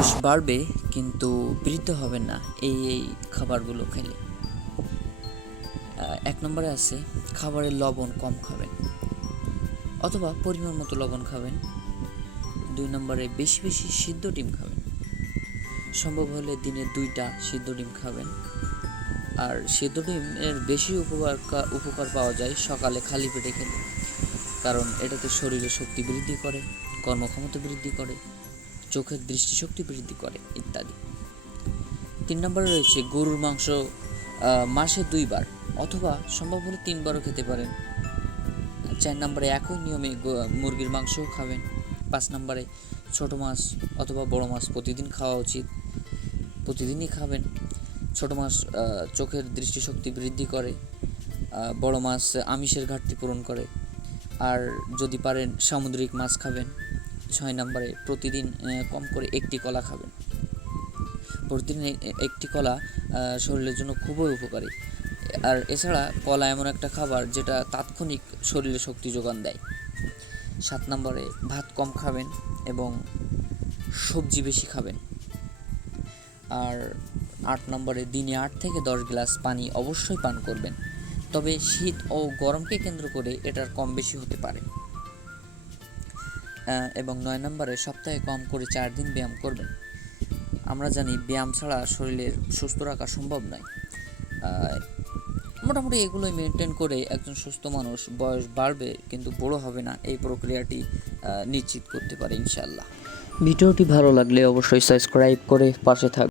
বয়স বাড়বে কিন্তু বৃদ্ধ হবেন না এই খাবারগুলো খেলে। 1 নম্বরে আছে খাবারের লবণ কম খাবেন অথবা পরিমাণ মতো লবণ খাবেন। 2 নম্বরে বেশি বেশি সিদ্ধ ডিম খাবেন, সম্ভব হলে দিনে 2টা সিদ্ধ ডিম খাবেন। আর সিদ্ধ ডিমের বেশি উপকার পাওয়া যায় সকালে খালি পেটে খেলে, কারণ এটাতে শরীরে শক্তি বৃদ্ধি করে, কর্মক্ষমতা বৃদ্ধি করে, চোখের দৃষ্টিশক্তি বৃদ্ধি করে ইত্যাদি। 3 নম্বরে রয়েছে গরুর মাংস মাসে 2 বার অথবা সম্ভব হলে 3 বারও খেতে পারেন। 4 নম্বরে একই নিয়মে মুরগির মাংসও খাবেন। 5 নম্বরে ছোট মাছ অথবা বড় মাছ প্রতিদিন খাওয়া উচিত, প্রতিদিনই খাবেন। ছোট মাছ চোখের দৃষ্টিশক্তি বৃদ্ধি করে, বড় মাছ আমিষের ঘাটতি পূরণ করে। আর যদি পারেন সামুদ্রিক মাছ খাবেন। 6 নম্বরে প্রতিদিন কম করে 1টি কলা খাবেন। প্রতিদিন 1টি কলা শরীরের জন্য খুবই উপকারী। আর এছাড়া কলা এমন একটা খাবার যেটা তাৎক্ষণিক শরীরে শক্তি যোগান দেয়। 7 নম্বরে ভাত কম খাবেন এবং সবজি বেশি খাবেন। আর 8 নম্বরে দিনে 8 থেকে 10 গ্লাস পানি অবশ্যই পান করবেন, তবে শীত ও গরমকে কেন্দ্র করে এটার কম বেশি হতে পারে। এবং 9 নম্বরে সপ্তাহে কম করে 4 দিন ব্যায়াম করবেন। আমরা জানি ব্যায়াম ছাড়া শরীরের সুস্থ রাখা সম্ভব নয়। মোটামুটি এগুলোই মেনটেন করে একজন সুস্থ মানুষ বয়স বাড়বে কিন্তু বড় হবে না, এই প্রক্রিয়াটি নিশ্চিত করতে পারে ইনশাআল্লাহ। ভিডিওটি ভালো লাগলে অবশ্যই সাবস্ক্রাইব করে পাশে থাকবেন।